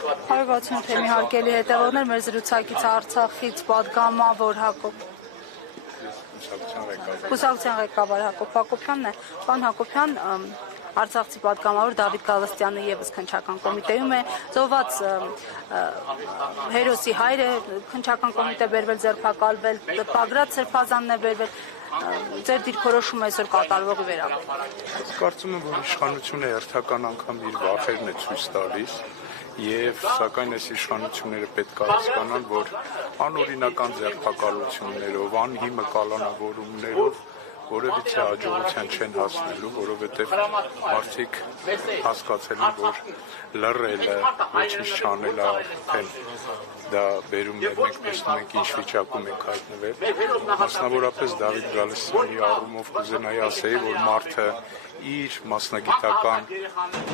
160 թեմի հարգելի հետևողներ, մեր զրուցակից Արցախից պատգամավոր Հակոբ Կուսակցության ղեկավար Հակոբ Հակոբյանն է։ Պարոն Հակոբյան, Արցախցի պատգամավոր Դավիթ Գալստյանը ևս քննչական կոմիտեում է, ծոված հերոսի հայր է քննչական կոմիտե բերվել, ձերբակալվել, Բագրատ Սրբազանն է բերվել, ձեր դիրքորոշումը այսօր կատարվողի վերաբերյալ։ Կարծում եմ, որ իշխանությունը հերթական անգամ իր վախերն է ցույց տալիս եւ սակայն այս իշխանությունները պետք է հասկանան, որ անօրինական ձերբակալություններով, անհիմն կալանավորումներով որևիցե հաջողության չեն հասնելու, որովհետև մարդիկ հասկացել են, որ լռելը, ոչինչ չանելը արդեն դա բերումներ մենք տեսնում ենք ինչ վիճակում ենք հայտնվել։ Մասնավորապես Դավիթ Գալստյանի առումով կուզենայի ասեի, որ մարդը իր մասնագիտական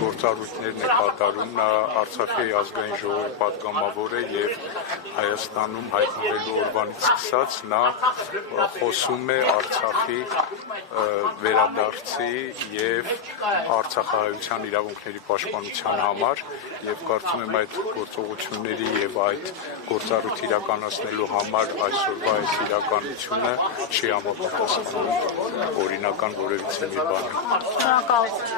գործառույթներն է կատարում, նա Արցախի ազգային ժողովի պատգամավոր է եւ Հայաստանում հայտնվելու օրվանից սկսած նա խոսում է Արցախի վերադարձի եւ արցախահայության իրավունքների պաշտպանության համար եւ կարծում եմ այդ գործողությունների եւ այդ գործառույթ իրականացնելու համար այսօրվա այս իրականությունը չի համապատասխանում օրինական որևիցե մի բանի։ Շնորհակալություն։